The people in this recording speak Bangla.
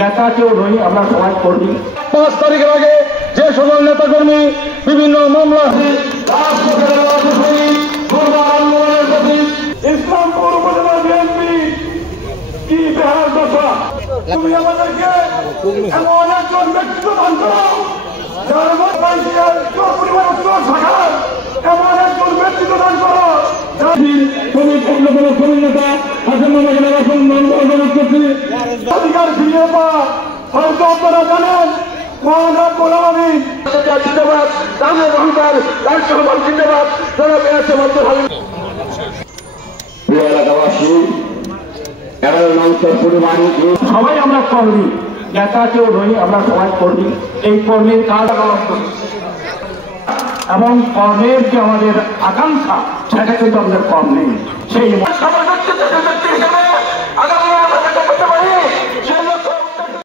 নেতা কেউ নই, আমরা সবাই কর্মী। 5 তারিখের আগে যে সকল নেতা কর্মী বিভিন্ন মামলা ইসলামপুর উপজেলা বিএনপি কি বেহাল দশা, তুমি আমাদেরকে এমন একজন ব্যক্তিত্ব দান করো যার পরিবার এমন একজন ব্যক্তিত্ব দান করো। অধিকার ফিরিয়ে পাওয়া হয়তো আপনারা জানেন সবাই আমরা কর্মী, নেতা কেউ নই, আমরা সবাই কর্মী। এই কর্মীর কাজ এবং কর্মের যে আমাদের আকাঙ্ক্ষা সেটা কিন্তু আমাদের কম নেই। সেই